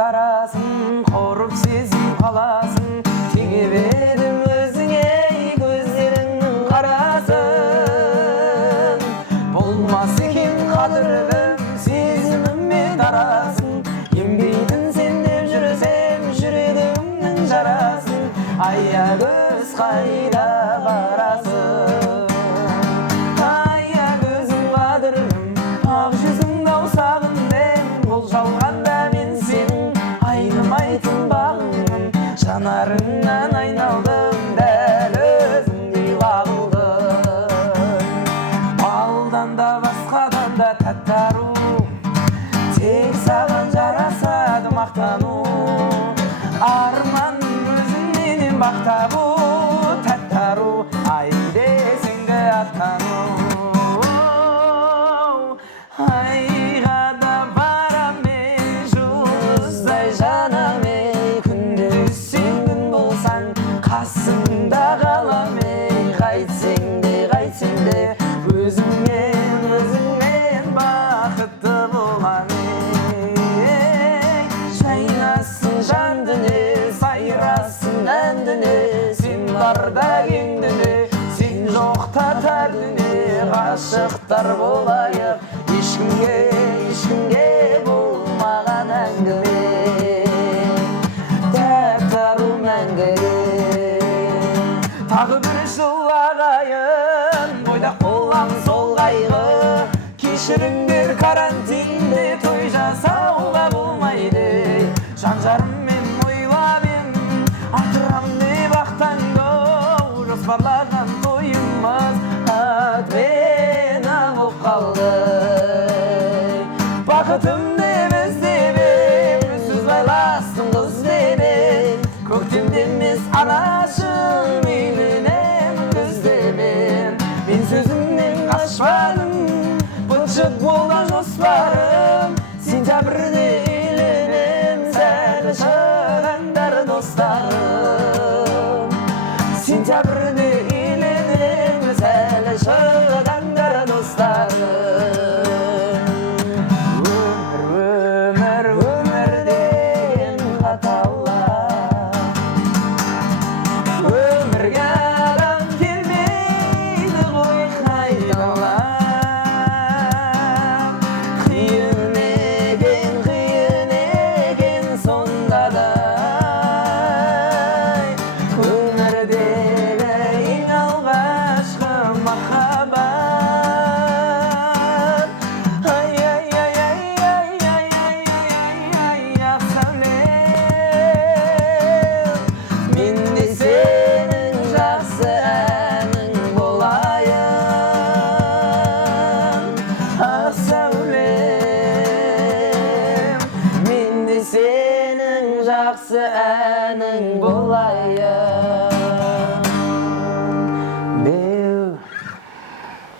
дарасын қорып сезім қаласын тегіп едім өзіңе көздеріңнің қарасын болмас екен қадірлім сезіміме дарасын ембейтін сен деп жүрсем жүрегімнің жарасын аягөз қайда барасың аягөзім қадірлім ақ жүзің даусағым мен бұл жалғанда мен сенің айнымайтын бағыңмын жанарыңнан айналдым дәл өзіңдей лағылдым балдан да басқадан да тәтті ару тек саған жарасады мақтану арманым өзіңнен бақ табу тәтті ару ай десең де аттану айға да барам мен жұлдыздай жанам күнде өссең күн болсаң қасымда қалам қайтсең де өзіңмен бақытты болам жайнасын жан дүние сайрасын ән дүние сен барда кең дүние сен жоқта тар дүние ғашықтар болайық ешкімге болмаған әңгіме тәтті ару мәңгіге тағы бір жыл ағайын бойдақ болған сол қайғы кешіріңдер карантинде той жасауға болмайды жан жарыммен ойлап ем атырам деп ақтаңды жоспарлаған тойымыз отмена боп қалды бақытым деп іздеп ем үнсіз байластым қыз деп ем көктемде емес анашым үйленемін күздемін мен сөзімнен қашпадым быт-шыт болған жоспарым сентябрьде үйленем сәні шығыңдар достарым сентябрьде үйленем сәні шығыңдар достарым өмір деген қаталар өмірге адам келмейді ғой қайталап қиын екен сонда да өмірдегі ең алғашқы махаббат ай ақсамел мен де сенің жақсы әнің болайын ақ сәулем мен де сенің жақсы әнің болайын